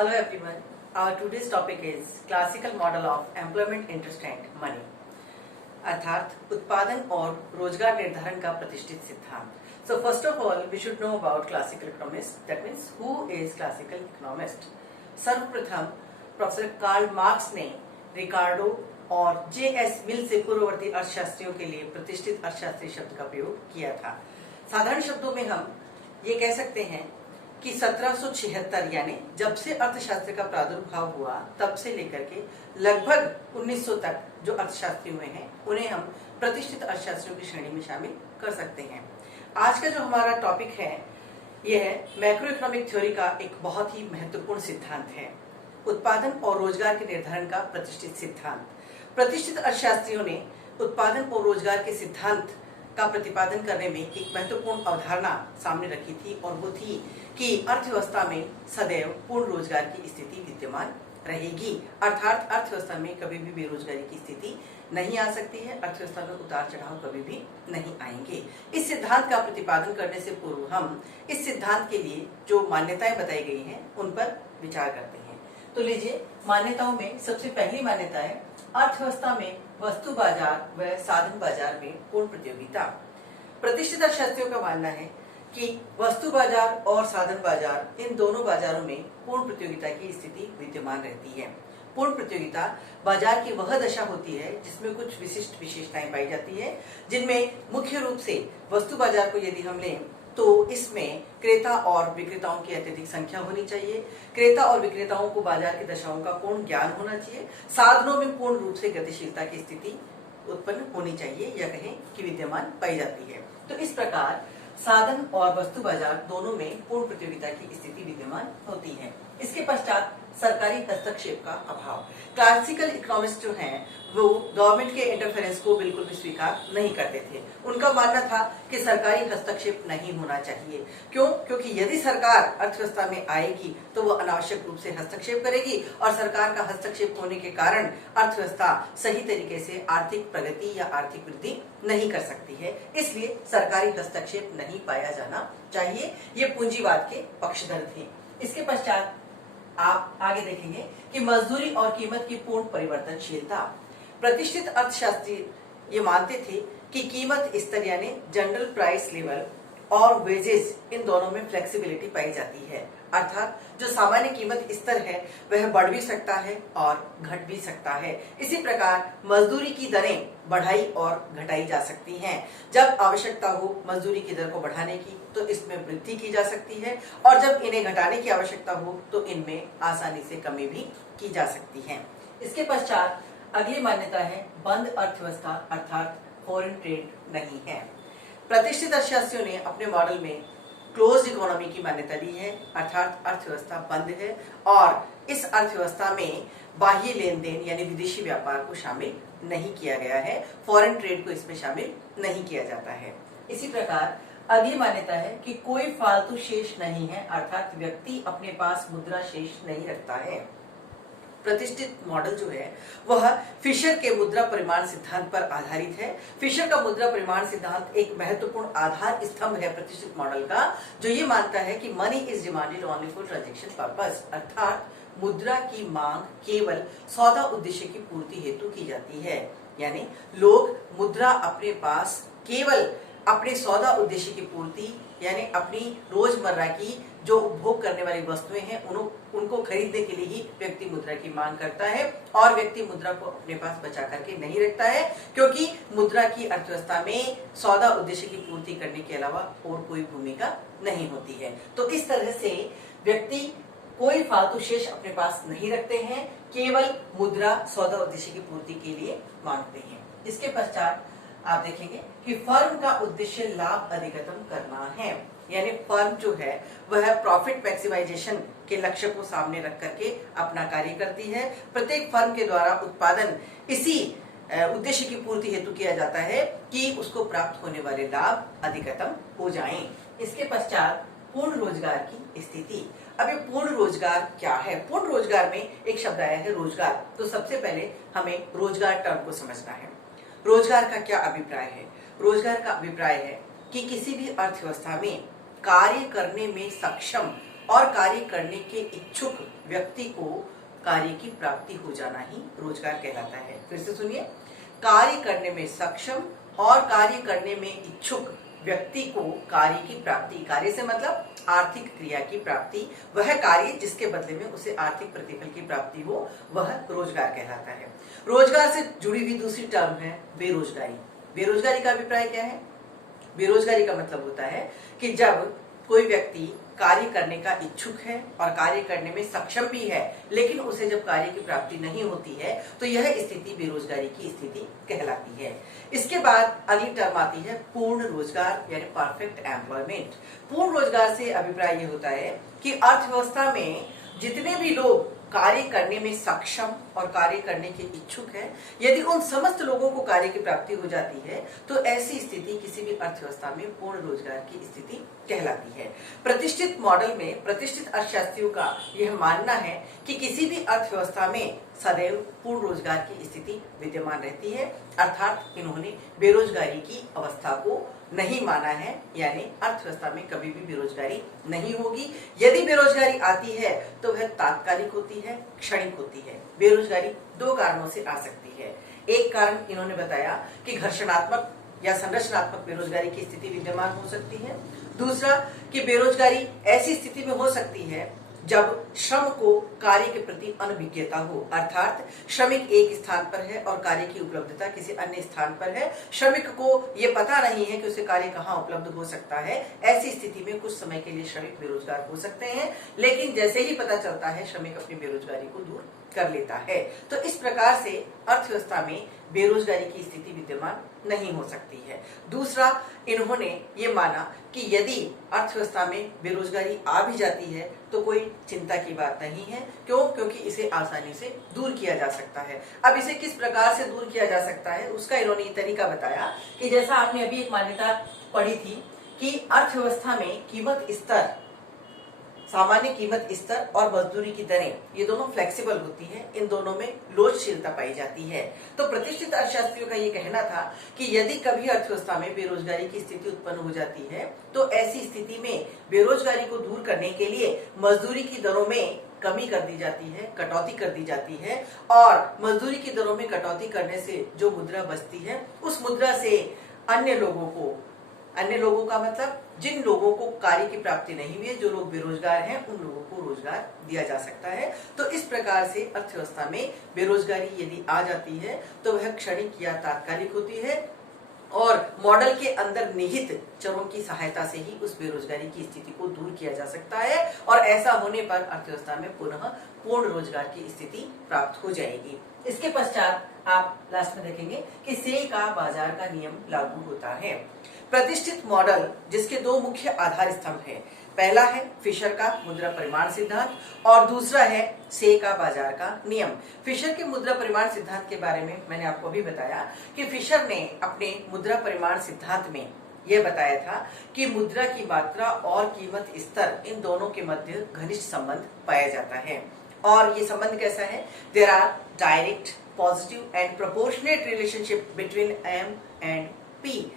Hello everyone. Our today's topic is classical model of employment interest and money. अर्थात उत्पादन और रोजगार निर्धारण का प्रतिष्ठित सिद्धांत. So first of all, we should know about classical economists. That means who is classical economist? सर्वप्रथम professor Karl Marx ने रिकार्डो और J.S. मिल से पूर्ववर्ती अर्थशास्त्रियों के लिए प्रतिष्ठित अर्थशास्त्री शब्द का प्रयोग किया था. साधारण शब्दों में हम ये कह सकते हैं कि 1776 यानी जब से अर्थशास्त्र का प्रादुर्भाव हुआ तब से लेकर के लगभग 1900 तक जो अर्थशास्त्री हुए हैं उन्हें हम प्रतिष्ठित अर्थशास्त्रियों की श्रेणी में शामिल कर सकते हैं. आज का जो हमारा टॉपिक है यह मैक्रो इकोनॉमिक थ्योरी का एक बहुत ही महत्वपूर्ण सिद्धांत है. उत्पादन और रोजगार के निर्धारण का प्रतिष्ठित सिद्धांत. प्रतिष्ठित अर्थशास्त्रियों ने उत्पादन और रोजगार के सिद्धांत का प्रतिपादन करने में एक महत्वपूर्ण अवधारणा सामने रखी थी और वो थी कि अर्थव्यवस्था में सदैव पूर्ण रोजगार की स्थिति विद्यमान रहेगी. अर्थात अर्थव्यवस्था में कभी भी बेरोजगारी की स्थिति नहीं आ सकती है. अर्थव्यवस्था में उतार चढ़ाव कभी भी नहीं आएंगे. इस सिद्धांत का प्रतिपादन करने से पूर्व हम इस सिद्धांत के लिए जो मान्यताएं बताई गई हैं उन पर विचार करते हैं. तो लीजिए, मान्यताओं में सबसे पहली मान्यता है अर्थव्यवस्था में वस्तु बाजार व साधन बाजार में पूर्ण प्रतियोगिता. प्रतिष्ठित अर्थशास्त्रियों का मानना है कि वस्तु बाजार और साधन बाजार इन दोनों बाजारों में पूर्ण प्रतियोगिता की स्थिति विद्यमान रहती है. पूर्ण प्रतियोगिता बाजार की वह दशा होती है जिसमें कुछ विशिष्ट विशेषताएं पाई जाती है, जिनमें मुख्य रूप से वस्तु बाजार को यदि हम लें तो इसमें क्रेता और विक्रेताओं की अत्यधिक संख्या होनी चाहिए. क्रेता और विक्रेताओं को बाजार की दशाओं का पूर्ण ज्ञान होना चाहिए. साधनों में पूर्ण रूप से गतिशीलता की स्थिति उत्पन्न होनी चाहिए या कहें कि विद्यमान पाई जाती है. तो इस प्रकार साधन और वस्तु बाजार दोनों में पूर्ण प्रतियोगिता की स्थिति विद्यमान होती है. इसके पश्चात सरकारी हस्तक्षेप का अभाव. क्लासिकल इकोनॉमिस्ट जो हैं वो गवर्नमेंट के इंटरफेरेंस को बिल्कुल भी स्वीकार नहीं करते थे. उनका मानना था कि सरकारी हस्तक्षेप नहीं होना चाहिए. क्यों? क्योंकि यदि सरकार अर्थव्यवस्था में आएगी तो वो अनावश्यक रूप से हस्तक्षेप करेगी और सरकार का हस्तक्षेप होने के कारण अर्थव्यवस्था सही तरीके से आर्थिक प्रगति या आर्थिक वृद्धि नहीं कर सकती है. इसलिए सरकारी हस्तक्षेप नहीं पाया जाना चाहिए. ये पूंजीवाद के पक्षधर थे. इसके पश्चात आप आगे देखेंगे कि मजदूरी और कीमत की पूर्ण परिवर्तनशीलता. प्रतिष्ठित अर्थशास्त्री ये मानते थे कि कीमत स्तर यानी जनरल प्राइस लेवल और वेजेस इन दोनों में फ्लेक्सिबिलिटी पाई जाती है. अर्थात जो सामान्य कीमत स्तर है वह बढ़ भी सकता है और घट भी सकता है. इसी प्रकार मजदूरी की दरें बढ़ाई और घटाई जा सकती हैं. जब आवश्यकता हो मजदूरी की दर को बढ़ाने की तो इसमें वृद्धि की जा सकती है और जब इन्हें घटाने की आवश्यकता हो तो इनमें आसानी से कमी भी की जा सकती है. इसके पश्चात अगली मान्यता है बंद अर्थव्यवस्था अर्थात फॉरेन ट्रेड नहीं है. प्रतिष्ठित अर्थशास्त्रियों ने अपने मॉडल में क्लोज्ड इकोनॉमी की मान्यता दी है. अर्थात अर्थव्यवस्था बंद है और इस अर्थव्यवस्था में बाह्य लेन देन यानी विदेशी व्यापार को शामिल नहीं किया गया है. फॉरेन ट्रेड को इसमें शामिल नहीं किया जाता है. इसी प्रकार अगली मान्यता है कि कोई फालतू शेष नहीं है अर्थात व्यक्ति अपने पास मुद्रा शेष नहीं रखता है. प्रतिष्ठित मॉडल जो है वह फिशर के मुद्रा परिमाण सिद्धांत पर आधारित है. फिशर का मुद्रा परिमाण सिद्धांत एक महत्वपूर्ण आधार स्तंभ है प्रतिष्ठित मॉडल का, जो ये मानता है कि money is demanded only for transaction purpose. अर्थात मुद्रा की मांग केवल सौदा उद्देश्य की पूर्ति हेतु की जाती है. यानी लोग मुद्रा अपने पास केवल अपने सौदा उद्देश्य की पूर्ति यानी अपनी रोजमर्रा की जो उपभोग करने वाली वस्तुएं हैं उनको खरीदने के लिए ही व्यक्ति मुद्रा की मांग करता है और व्यक्ति मुद्रा को अपने पास बचा करके नहीं रखता है, क्योंकि मुद्रा की अर्थव्यवस्था में सौदा उद्देश्य की पूर्ति करने के अलावा और कोई भूमिका नहीं होती है. तो इस तरह से व्यक्ति कोई फालतू शेष अपने पास नहीं रखते हैं, केवल मुद्रा सौदा उद्देश्य की पूर्ति के लिए मांगते हैं. इसके पश्चात आप देखेंगे कि फर्म का उद्देश्य लाभ अधिकतम करना है. यानी फर्म जो है वह प्रॉफिट मैक्सिमाइजेशन के लक्ष्य को सामने रख करके अपना कार्य करती है. प्रत्येक फर्म के द्वारा उत्पादन इसी उद्देश्य की पूर्ति हेतु किया जाता है कि उसको प्राप्त होने वाले लाभ अधिकतम हो जाएं. इसके पश्चात पूर्ण रोजगार की स्थिति. अब ये पूर्ण रोजगार क्या है? पूर्ण रोजगार में एक शब्द आया है रोजगार. तो सबसे पहले हमें रोजगार टर्म को समझना है. रोजगार का क्या अभिप्राय है? रोजगार का अभिप्राय है कि किसी भी अर्थव्यवस्था में कार्य करने में सक्षम और कार्य करने के इच्छुक व्यक्ति को कार्य की प्राप्ति हो जाना ही रोजगार कहलाता है। फिर से सुनिए, कार्य करने में सक्षम और कार्य करने में इच्छुक व्यक्ति को कार्य की प्राप्ति, कार्य से मतलब आर्थिक क्रिया की प्राप्ति, वह कार्य जिसके बदले में उसे आर्थिक प्रतिफल की प्राप्ति हो, वह रोजगार कहलाता है। रोजगार से जुड़ी हुई दूसरी टर्म है बेरोजगारी। बेरोजगारी का अभिप्राय क्या है? बेरोजगारी का मतलब होता है कि जब कोई व्यक्ति कार्य करने का इच्छुक है और कार्य करने में सक्षम भी है, लेकिन उसे जब कार्य की प्राप्ति नहीं होती है, तो यह स्थिति बेरोजगारी की स्थिति कहलाती है। इसके बाद अगली टर्म आती है पूर्ण रोजगार यानी परफेक्ट एम्प्लॉयमेंट। पूर्ण रोजगार से अभिप्राय ये होता है कि अर्थव्यवस्था में जितने भी लोग कार्य करने में सक्षम और कार्य करने के इच्छुक हैं, यदि उन समस्त लोगों को कार्य की प्राप्ति हो जाती है, तो ऐसी स्थिति किसी भी अर्थव्यवस्था में पूर्ण रोजगार की स्थिति कहलाती है। प्रतिष्ठित मॉडल में प्रतिष्ठित अर्थशास्त्रियों का यह मानना है कि किसी भी अर्थव्यवस्था में सदैव पूर्ण रोजगार की स्थिति विद्यमान रहती है, अर्थात इन्होंने बेरोजगारी की अवस्था को नहीं माना है, यानी अर्थव्यवस्था में कभी भी बेरोजगारी नहीं होगी। यदि बेरोजगारी आती है तो वह तात्कालिक होती है, क्षणिक होती है। बेरोजगारी दो कारणों से आ सकती है। एक कारण इन्होंने बताया कि घर्षणात्मक या संरचनात्मक बेरोजगारी की स्थिति विद्यमान हो सकती है। दूसरा कि बेरोजगारी ऐसी स्थिति में हो सकती है जब श्रम को कार्य के प्रति अनभिज्ञता हो, अर्थात श्रमिक एक स्थान पर है और कार्य की उपलब्धता किसी अन्य स्थान पर है, श्रमिक को ये पता नहीं है कि उसे कार्य कहाँ उपलब्ध हो सकता है। ऐसी स्थिति में कुछ समय के लिए श्रमिक बेरोजगार हो सकते हैं, लेकिन जैसे ही पता चलता है श्रमिक अपनी बेरोजगारी को दूर कर लेता है। तो इस प्रकार से अर्थव्यवस्था में बेरोजगारी की स्थिति विद्यमान नहीं हो सकती है। दूसरा, इन्होंने ये माना कि यदि अर्थव्यवस्था में बेरोजगारी आ भी जाती है तो कोई चिंता की बात नहीं है। क्यों? क्योंकि इसे आसानी से दूर किया जा सकता है। अब इसे किस प्रकार से दूर किया जा सकता है, उसका इन्होंने ये तरीका बताया कि जैसा आपने अभी एक मान्यता पढ़ी थी कि अर्थव्यवस्था में कीमत स्तर, सामान्य कीमत स्तर और मजदूरी की दरें, ये दोनों फ्लेक्सिबल होती हैं, इन दोनों में लोचशीलता पाई जाती है। तो प्रतिष्ठित अर्थशास्त्रियों का ये कहना था कि यदि कभी अर्थव्यवस्था में बेरोजगारी की स्थिति उत्पन्न हो जाती है, तो ऐसी स्थिति में बेरोजगारी को दूर करने के लिए मजदूरी की दरों में कमी कर दी जाती है, कटौती कर दी जाती है, और मजदूरी की दरों में कटौती करने से जो मुद्रा बचती है, उस मुद्रा से अन्य लोगों का मतलब जिन लोगों को कार्य की प्राप्ति नहीं हुई है, जो लोग बेरोजगार हैं, उन लोगों को रोजगार दिया जा सकता है। तो इस प्रकार से अर्थव्यवस्था में बेरोजगारी यदि आ जाती है तो वह क्षणिक या तात्कालिक होती है और मॉडल के अंदर निहित चरों की सहायता से ही उस बेरोजगारी की स्थिति को दूर किया जा सकता है, और ऐसा होने पर अर्थव्यवस्था में पुनः पूर्ण रोजगार की स्थिति प्राप्त हो जाएगी। इसके पश्चात आप लास्ट में देखेंगे कि से का बाजार का नियम लागू होता है। प्रतिष्ठित मॉडल जिसके दो मुख्य आधार स्तंभ हैं, पहला है फिशर का मुद्रा परिमाण सिद्धांत और दूसरा है से का बाजार का नियम। फिशर के मुद्रा परिमाण सिद्धांत के बारे में मैंने आपको अभी बताया कि फिशर ने अपने मुद्रा परिमाण सिद्धांत में यह बताया था कि मुद्रा की मात्रा और कीमत स्तर, इन दोनों के मध्य घनिष्ठ संबंध पाया जाता है। और ये संबंध कैसा है? There are direct, positive and proportionate relationship between M and P,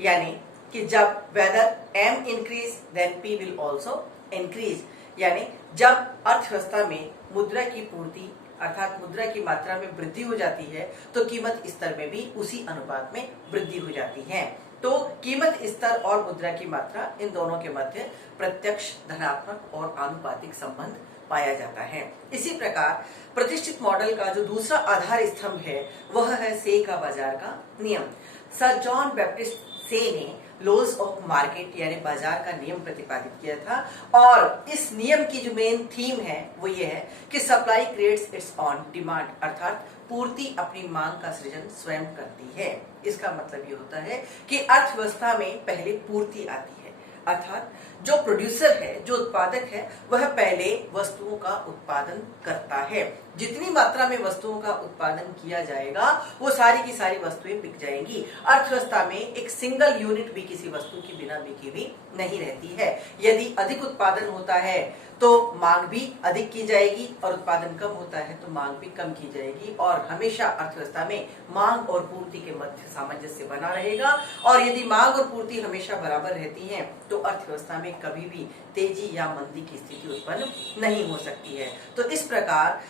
यानी कि जब whether m increase then p will also increase, यानी जब अर्थव्यवस्था में मुद्रा की पूर्ति अर्थात मुद्रा की मात्रा में वृद्धि हो जाती है तो कीमत स्तर में भी उसी अनुपात में वृद्धि हो जाती है। तो कीमत स्तर और मुद्रा की मात्रा, इन दोनों के मध्य प्रत्यक्ष धनात्मक और आनुपातिक संबंध पाया जाता है। इसी प्रकार प्रतिष्ठित मॉडल का जो दूसरा आधार स्तंभ है वह है से का बाजार का नियम। सर जॉन बैप्टिस्ट से ने लॉज ऑफ मार्केट यानी बाजार का नियम प्रतिपादित किया था, और इस नियम की जो मेन थीम है वो ये है कि supply creates it's on demand, अर्थात पूर्ति अपनी मांग का सृजन स्वयं करती है। इसका मतलब ये होता है कि अर्थव्यवस्था में पहले पूर्ति आती है, अर्थात जो प्रोड्यूसर है, जो उत्पादक है, वह पहले वस्तुओं का उत्पादन करता है। जितनी मात्रा में वस्तुओं का उत्पादन किया जाएगा वो सारी की सारी वस्तुएं बिक जाएंगी। अर्थव्यवस्था में एक सिंगल यूनिट भी किसी वस्तु की बिना बिके भी नहीं रहती है। यदि अधिक उत्पादन होता है तो मांग भी अधिक की जाएगी और उत्पादन कम होता है तो मांग भी कम की जाएगी, और हमेशा अर्थव्यवस्था में मांग और पूर्ति के मध्य सामंजस्य बना रहेगा। और यदि मांग और पूर्ति हमेशा बराबर रहती हैं तो अर्थव्यवस्था में में कभी भी तेजी या मंदी की स्थिति उत्पन्न नहीं हो सकती है। तो इस प्रकार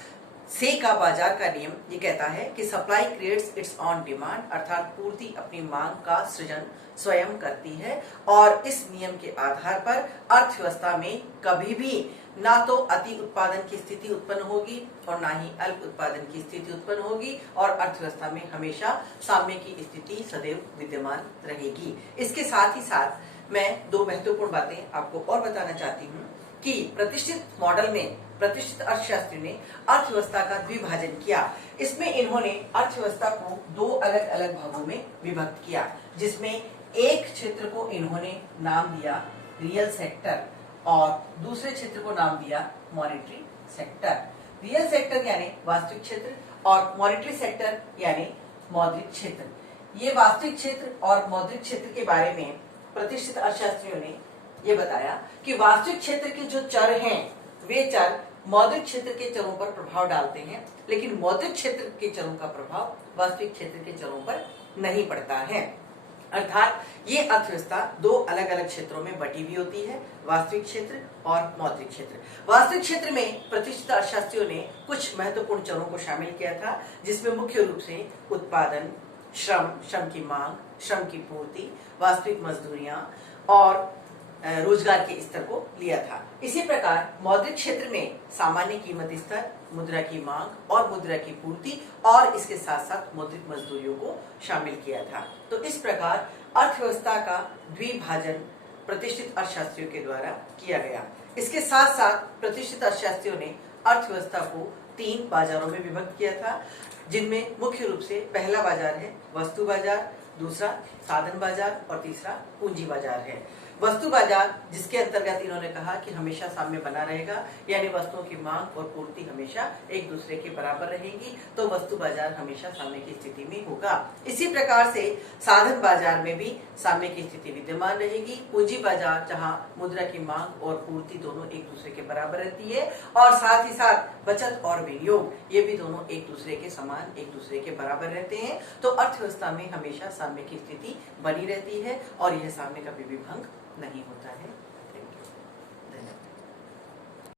से का बाजार का नियम ये कहता है कि supply creates it's on demand, अर्थात पूर्ति अपनी मांग का सृजन स्वयं करती है और इस नियम के आधार पर अर्थव्यवस्था में कभी भी ना तो अति उत्पादन की स्थिति उत्पन्न होगी और ना ही अल्प उत्पादन की स्थिति उत्पन्न होगी और अर्थव्यवस्था में हमेशा साम्य की स्थिति सदैव विद्यमान रहेगी। इसके साथ ही साथ मैं दो महत्वपूर्ण बातें आपको और बताना चाहती हूँ कि प्रतिष्ठित मॉडल में प्रतिष्ठित अर्थशास्त्री ने अर्थव्यवस्था का द्विभाजन किया। इसमें इन्होंने अर्थव्यवस्था को दो अलग अलग भागों में विभक्त किया, जिसमें एक क्षेत्र को इन्होंने नाम दिया रियल सेक्टर और दूसरे क्षेत्र को नाम दिया मॉनेटरी सेक्टर। रियल सेक्टर यानी वास्तविक क्षेत्र और मॉनेटरी सेक्टर यानी मौद्रिक क्षेत्र। ये वास्तविक क्षेत्र और मौद्रिक क्षेत्र के बारे में प्रतिष्ठित अर्थशास्त्रियों ने ये बताया कि वास्तविक क्षेत्र के जो चर हैं वे चर मौद्रिक क्षेत्र के चरों पर प्रभाव डालते हैं, लेकिन मौद्रिक क्षेत्र के चरों का प्रभाव वास्तविक क्षेत्र के चरों पर नहीं पड़ता है। अर्थात ये अर्थव्यवस्था दो अलग अलग क्षेत्रों में बटी हुई होती है, वास्तविक क्षेत्र और मौद्रिक क्षेत्र। वास्तविक क्षेत्र में प्रतिष्ठित अर्थशास्त्रियों ने कुछ महत्वपूर्ण चरों को शामिल किया था, जिसमें मुख्य रूप से उत्पादन, श्रम, श्रम की मांग, श्रम की पूर्ति, वास्तविक मजदूरियां और रोजगार के स्तर को लिया था। इसी प्रकार मौद्रिक क्षेत्र में सामान्य कीमत स्तर, मुद्रा की मांग और मुद्रा की पूर्ति और इसके साथ साथ मौद्रिक मजदूरियों को शामिल किया था। तो इस प्रकार अर्थव्यवस्था का द्विभाजन प्रतिष्ठित अर्थशास्त्रियों के द्वारा किया गया। इसके साथ साथ प्रतिष्ठित अर्थशास्त्रियों ने अर्थव्यवस्था को तीन बाजारों में विभक्त किया था, जिनमें मुख्य रूप से पहला बाजार है वस्तु बाजार, दूसरा साधन बाजार और तीसरा पूंजी बाजार है। वस्तु बाजार जिसके अंतर्गत इन्होंने कहा कि हमेशा साम्य बना रहेगा, यानी वस्तुओं की मांग और पूर्ति हमेशा एक दूसरे के बराबर रहेगी, तो वस्तु बाजार हमेशा साम्य की स्थिति में होगा। इसी प्रकार से साधन बाजार में भी साम्य की स्थिति विद्यमान रहेगी। पूंजी बाजार जहां मुद्रा की मांग और पूर्ति दोनों एक दूसरे के बराबर रहती है और साथ ही साथ बचत और विनियोग ये भी दोनों एक दूसरे के समान, एक दूसरे के बराबर रहते हैं। तो अर्थव्यवस्था में हमेशा साम्य की स्थिति बनी रहती है और यह साम्य कभी भी भंग नहीं होता है।